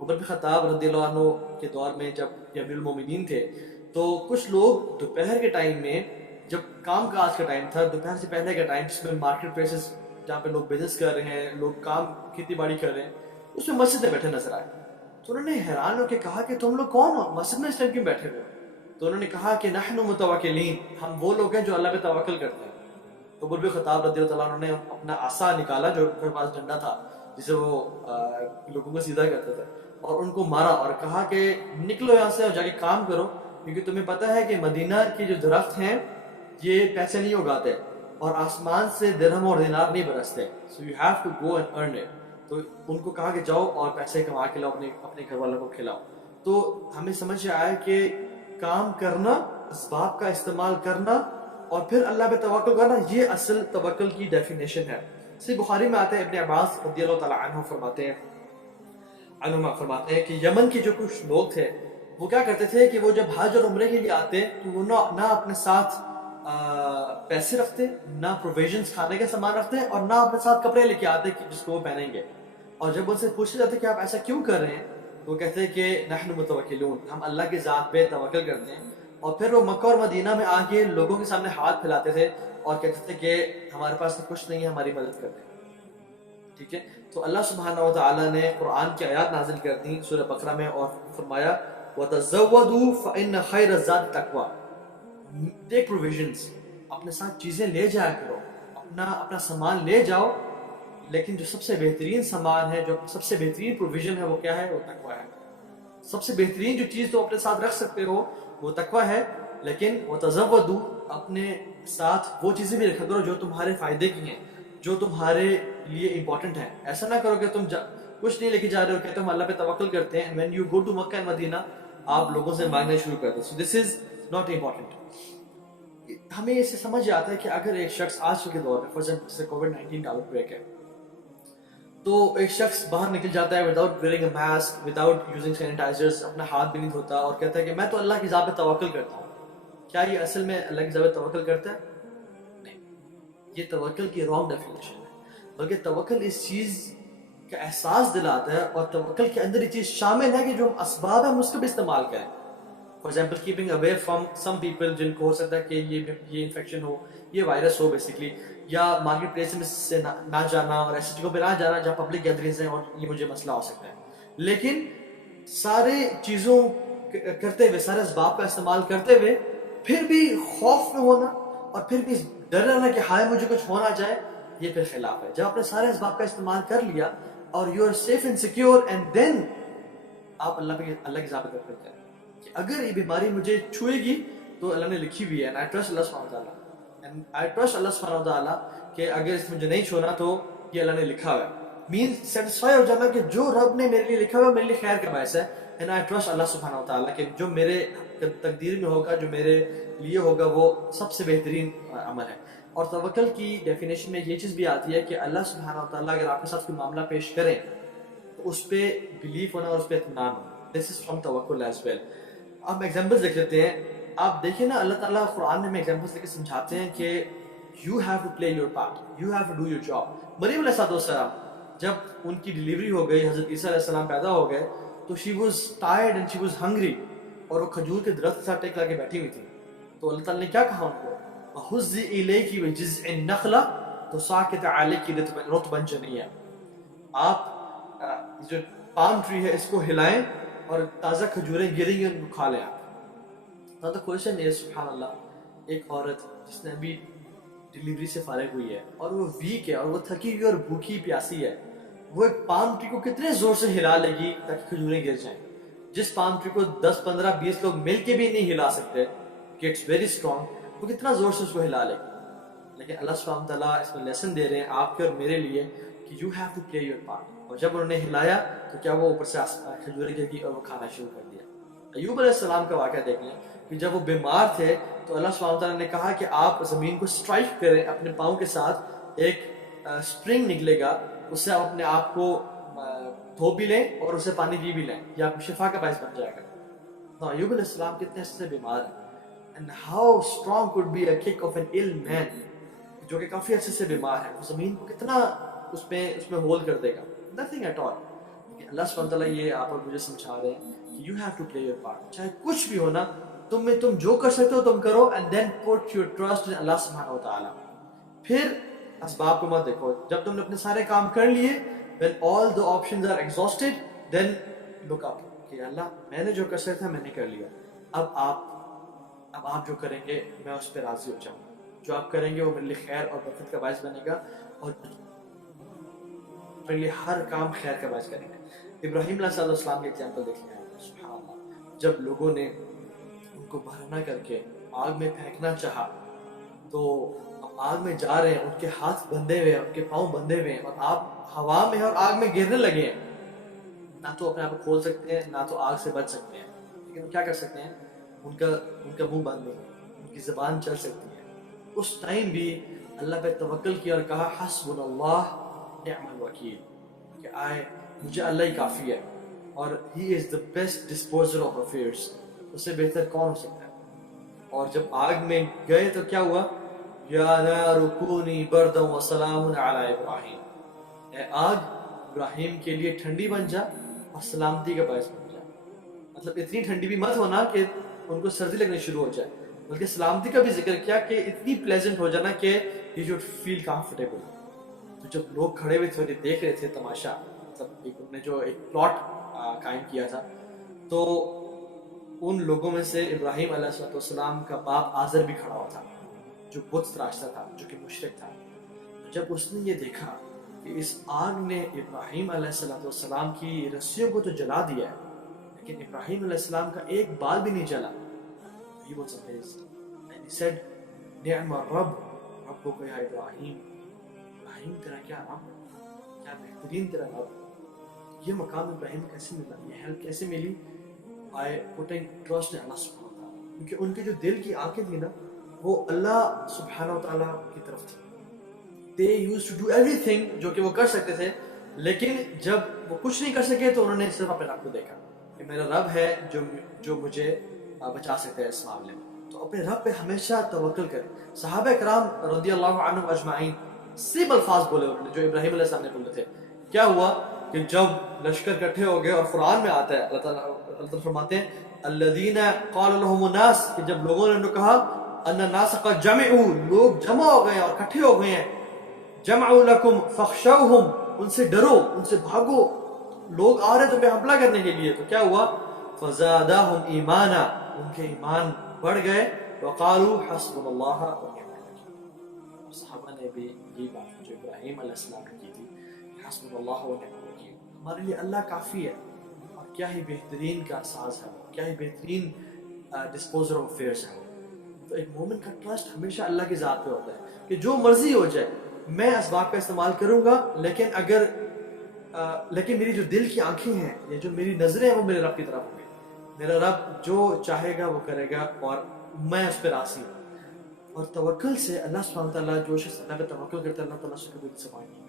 عمر بن خطاب رضی اللہ عنہ کے دور میں جب یہ امیر المومنین تھے تو کچھ لوگ دوپہر کے ٹائم میں، جب کام کاج کا ٹائم تھا، دوپہر سے پہلے کا ٹائم جس میں مارکیٹ پلیسز جہاں پہ لوگ بزنس کر رہے ہیں، لوگ کام کھیتی باڑی کر رہے ہیں، اس میں مسجد میں بیٹھے نظر آئے. تو انہوں نے حیران ہو کے کہا کہ تم لوگ کون ہو، مسجد میں اس ٹائم کیوں بیٹھے ہوئے ہو؟ تو انہوں نے کہا کہ نحن متوکلین، ہم وہ لوگ ہیں جو اللہ پہ توکل کرتے ہیں. تو عمر بن خطاب رضی اللہ عنہ نے اپنا عصا نکالا جو ان کے پاس ڈنڈا تھا جسے وہ لوگوں کو سیدھا کرتے تھے، اور ان کو مارا اور کہا کہ نکلو یہاں سے اور جا کے کام کرو، کیونکہ تمہیں پتہ ہے کہ مدینہ کے جو درخت ہیں یہ پیسے نہیں اگاتے اور آسمان سے درہم اور دینار نہیں برستے، so you have to go and earn it. تو ان کو کہا کہ جاؤ اور پیسے کما کے لاؤ، اپنے گھر والوں کو کھلاؤ. تو ہمیں سمجھ آیا کہ کام کرنا، اسباب کا استعمال کرنا اور پھر اللہ پہ توکل کرنا، یہ اصل توکل کی ڈیفینیشن ہے. صحیح بخاری میں آتے ہیں، ابن عباس رضی اللہ تعالیٰ عنہما فرماتے ہیں کہ یمن کے جو کچھ لوگ تھے وہ کیا کرتے تھے کہ وہ جب حج اور عمرے کے لیے آتے تو وہ نہ اپنے ساتھ پیسے رکھتے، نہ پروویژنز کھانے کا سامان رکھتے، اور نہ اپنے ساتھ کپڑے لے کے آتے جس کو وہ پہنیں گے. اور جب ان سے پوچھا جاتے کہ آپ ایسا کیوں کر رہے ہیں تو وہ کہتے ہیں کہ نحن متوکلون، ہم اللہ کی ذات پہ توکل کرتے ہیں. اور پھر وہ مکہ اور مدینہ میں آ کے لوگوں کے سامنے ہاتھ پھیلاتے تھے اور کہتے تھے کہ ہمارے پاس تو کچھ نہیں ہے، ہماری مدد کر دیں. ٹھیک ہے، تو اللہ سبحانہ و تعالیٰ نے قرآن کی آیات نازل کر دی سورہ بقرہ میں اور فرمایا وَتَزَوَّدُوا فَإِنَّ خَيْرَ الزَّادِ التَّقْوَىٰ، ٹیک پروویژنز، اپنے ساتھ چیزیں لے جایا کرو، اپنا سامان لے جاؤ، لیکن جو سب سے بہترین سامان ہے، جو سب سے بہترین پروویژن ہے وہ کیا ہے؟ وہ تقویٰ ہے. سب سے بہترین جو چیز تو اپنے ساتھ رکھ سکتے ہو وہ تقویٰ ہے. لیکن وَتَزَوَّدُوا، اپنے ساتھ وہ چیزیں بھی رکھا کرو جو تمہارے فائدے کی ہیں، جو تمہارے لیے امپورٹنٹ ہیں. ایسا نہ کرو کہ تم کچھ نہیں لے کے جا رہے ہو کہ تم اللہ پہ توکل کرتے ہیں، when you go to Mecca and مدینہ آپ لوگوں سے مانگنا شروع کر دیں. So this is not important. ہمیں اس سے سمجھ آتا ہے کہ اگر ایک شخص آج کے دور میں فار ایگزامپل جیسے کووڈ-19 کا آؤٹ بریک ہے تو ایک شخص باہر نکل جاتا ہے without wearing a mask, without using sanitizers, اپنا ہاتھ بھی نہیں دھوتا اور کہتا ہے کہ میں تو اللہ کی ذات پہ توکل کرتا ہوں. کیا یہ اصل میں اللہ کی ذات پہ توکل کرتا ہے؟ نہیں، یہ توکل کی رانگ ڈیفینیشن ہے. بلکہ توکل اس چیز کا احساس دلاتا ہے اور توکل کے اندر یہ چیز شامل ہے کہ جو ہم اسباب ہیں ہم اس کا بھی استعمال کریں. For example keeping away from some people جن کو ہو سکتا ہے کہ یہ انفیکشن ہو، یہ وائرس ہو بیسکلی، یا مارکیٹ پلیس میں سے نہ جانا اور ایسی جگہوں پہ نہ جانا جہاں پبلک گیدرنگز ہیں اور یہ مجھے مسئلہ ہو سکتا ہے. لیکن سارے چیزوں کرتے ہوئے، سارے اسباب کا استعمال کرتے ہوئے پھر بھی خوف میں ہونا اور پھر بھی ڈر رہنا کہ ہائے مجھے کچھ ہونا جائے، یہ پھر خلاف ہے. جب آپ نے سارے اسباب کا استعمال کر لیا اور you are safe and secure, and then آپ اللہ کی ذات پہ توکل کریں کہ اگر یہ بیماری مجھے چھوئے گی تو اللہ نے لکھی ہوئی ہے، and I trust اللہ سبحانہ وتعالیٰ، and I trust اللہ سبحانہ وتعالیٰ کہ اگر اس مجھے نہیں چھونا تو یہ اللہ نے لکھا ہوا ہے. مینس سیٹسفائی ہو جانا کہ جو رب نے میرے لیے لکھا ہوا ہے میرے لیے خیر کا باعث ہے، and I trust اللہ سبحانہ وتعالیٰ کہ جو میرے تقدیر میں ہوگا، جو میرے لیے ہوگا وہ سب سے بہترین عمل ہے. اور توکل کی ڈیفینیشن میں یہ چیز بھی آتی ہے کہ اللہ سبحانہ وتعالیٰ اگر آپ کے ساتھ کوئی معاملہ پیش کریں تو اس پہ بلیف ہونا اور اس پہ اطمینان ہونا. دس از فرام توکل ایز ویل. آپ ایگزامپلس دیکھ لیتے ہیں. آپ دیکھیں نا اللہ تعالیٰ قرآن میں ایگزامپلس لے کے سمجھاتے ہیں کہ you have to play your part, you have to do your job. مریم علیہ السلام جب ان کی ڈلیوری ہو گئی، حضرت عیسیٰ علیہ السلام پیدا ہو گئے تو she was tired and she was hungry, اور وہ کھجور کے درخت کے ساتھ ٹیک لا کے بیٹھی ہوئی تھی. تو اللہ تعالیٰ نے کیا کہا ان کو؟ وَهُزِّ إِلَيْكِ بِجِذْعِ النَّخْلَةِ تُسَاقِطْ عَلَيْكِ رُطْبًا جَنِيًّا. آپ جو پام ٹری ہے اس کو ہلائیں اور تازہ کھجوریں گریں گی ان کو کھا لیں آپ. Now the question is سبحان اللہ، ایک عورت جس نے ابھی ڈلیوری سے فارغ ہوئی ہے اور وہ ویک ہے اور وہ تھکی ہوئی اور بھوکی پیاسی ہے، وہ ایک پام ٹری کو کتنے زور سے ہلا لے گی تاکہ کھجوریں گر جائیں؟ جس پام ٹری کو 10 15 20 لوگ مل کے بھی نہیں ہلا سکتے کہ اٹس ویری اسٹرانگ، وہ کتنا زور سے اس کو ہلا لے گی. لیکن اللہ سبحانہ تعالیٰ اس میں لیسن دے رہے ہیں آپ کے اور میرے لیے کہ you have to play your part. اور جب انہوں نے ہلایا تو کیا وہ اوپر سے کھجوریں گر گئی اور وہ کھانا شروع کر دیا. ایوب علیہ السلام کا واقعہ دیکھ لیں کہ جب وہ بیمار تھے تو اللہ سبحانہ تعالیٰ نے کہا کہ آپ زمین کو اسٹرائک کریں اپنے پاؤں کے ساتھ، ایک اسپرنگ نکلے گا، اس سے آپ اپنے آپ کو دھو بھی لیں اور اسے پانی پی بھی لیں، یہ آپ کو شفا کا باعث بن جائے گا. تو ایوب علیہ السلام کتنے عرصے سے بیمار ہیں، and how strong could be a kick of an ill man جو کہ کافی عرصے سے بیمار ہے، وہ زمین کو کتنا اس میں ہول کر دے گا؟ nothing at all. کہ اللہ سبحانہ تعالیٰ یہ آپ اور مجھے سمجھا رہے ہیں کہ you have to play your part, چاہے کچھ بھی ہونا تم جو کر سکتے ہو تم کرو، and then put your trust in اللہ سبحانہ و تعالیٰ. پھر اسباب کو مت دیکھو. جب تم نے اپنے سارے کام کر لیے، when all the options are exhausted, then look up کہ اللہ میں نے جو کر سکتا تھا میں نے کر لیا، اب آپ جو کریں گے میں اس پہ راضی ہو جاؤں گا، جو آپ کریں گے وہ میرے لیے خیر اور برکت کا باعث بنے گا، اور میرے لیے ہر کام خیر کا باعث کریں گے. ابراہیم علیہ السلام کے ایگزامپل دیکھیں آپ، سبحان اللہ، جب لوگوں نے ان کو برہنہ کر کے آگ میں پھینکنا چاہا تو اب آگ میں جا رہے ہیں، ان کے ہاتھ بندھے ہوئے ہیں، ان کے پاؤں بندھے ہوئے ہیں، اور آپ ہوا میں اور آگ میں گرنے لگے ہیں. نہ تو اپنے آپ کو کھول سکتے ہیں، نہ تو آگ سے بچ سکتے ہیں، لیکن وہ کیا کر سکتے ہیں؟ ان کا منہ بند نہیں، ان کی زبان چل سکتی ہے. اس ٹائم بھی اللہ پہ توکل کیا اور کہا حسبنا اللہ نعم الوکیل، کہ مجھے اللہ ہی کافی ہے، اور ہی از دا بیسٹ ڈسپوزر آف افیئرس، اس سے بہتر کون ہو سکتا ہے. اور جب آگ میں گئے تو کیا ہوا؟ یا نار کونی بردا وسلام علی ابراہیم، اے آگ ابراہیم کے لیے ٹھنڈی بن جا اور سلامتی کا باعث بن جا. مطلب اتنی ٹھنڈی بھی مت ہونا کہ ان کو سردی لگنے شروع ہو جائے، بلکہ سلامتی کا بھی ذکر کیا کہ اتنی پلیزنٹ ہو جانا کہ یو شوڈ فیل کمفرٹیبل. تو جب لوگ کھڑے ہوئے تھے دیکھ رہے تھے تماشا، مطلب انہوں نے جو ایک پلاٹ قائم کیا تھا، تو ان لوگوں میں سے ابراہیم علیہ السلام کا باپ آزر بھی کھڑا ہوا تھا، جو بت تراشتا تھا، جو کہ مشرک تھا. جب اس نے یہ دیکھا کہ اس آگ نے ابراہیم علیہ السلام کی رسیوں کو تو جلا دیا ہے، لیکن ابراہیم علیہ السلام کا ایک بال بھی نہیں جلا، he was amazed and he said نعم الرب ربک یا ابراہیم، ابراہیم تیرا کیا رب، کیا بہترین تیرا رب. یہ مقام ابراہیم کیسے ملا، یہ ہیلپ کیسے ملی؟ by putting trust in اللہ سبحانہ وتعالیٰ، کیونکہ ان کے جو دل کی آنکھیں تھی نا وہ اللہ سبحانہ وتعالیٰ کی طرف تھی. they used to do everything جو کہ وہ کر سکتے تھے، لیکن جب وہ کچھ نہیں کر سکے تو انہوں نے صرف اپنے رب کو دیکھا کہ میرا رب ہے جو مجھے بچا سکتا ہے اس معاملے میں. تو اپنے رب پہ ہمیشہ توکل کریں. صحابہ کرام رضی اللہ عنہم اجمعین سیم الفاظ بولے انہوں نے جو ابراہیم علیہ السلام نے بولے تھے. کیا ہوا کہ جب لشکر کٹھے ہو گئے، اور قرآن میں آتا ہے اللہ تعالیٰ فرماتے ہیں الذین قال لهم الناس، کہ جب لوگوں نے انہوں کہا ان الناس قد جمعوا، لوگ جمع ہو گئے ہیں اور کٹھے ہو گئے ہیں، جمعوا لکم فخشوہم، ان سے ڈرو، ان سے بھاگو، لوگ آ رہے تمہیں حملہ کرنے کے لیے. تو کیا ہوا؟ فزادہم ایمانا، ان کے ایمان بڑھ گئے، وقالوا حسبنا اللہ ونعم الوکیل. صحابہ نے بھی یہ بات جو ابراہیم علیہ السلام نے کی تھی، حسبنا اللہ ونعم الوکیل، ہمارے لیے اللہ کافی ہے. اور کیا ہی بہترین کا ساز ہے، کیا ہی بہترین ڈسپوزر آف افیئرس ہے. تو ایک مومن کا ٹرسٹ ہمیشہ اللہ کی ذات پہ ہوتا ہے کہ جو مرضی ہو جائے میں اسباب کا استعمال کروں گا، لیکن میری جو دل کی آنکھیں ہیں یا جو میری نظریں ہیں وہ میرے رب کی طرف ہوں گی. میرا رب جو چاہے گا وہ کرے گا اور میں اس پہ راضی ہوں. اور توکل سے اللہ سبحانہ تعالیٰ، جو شخص اللہ پہ توکل کرتا ہے اللہ تعالیٰ سے کبھی سوال نہیں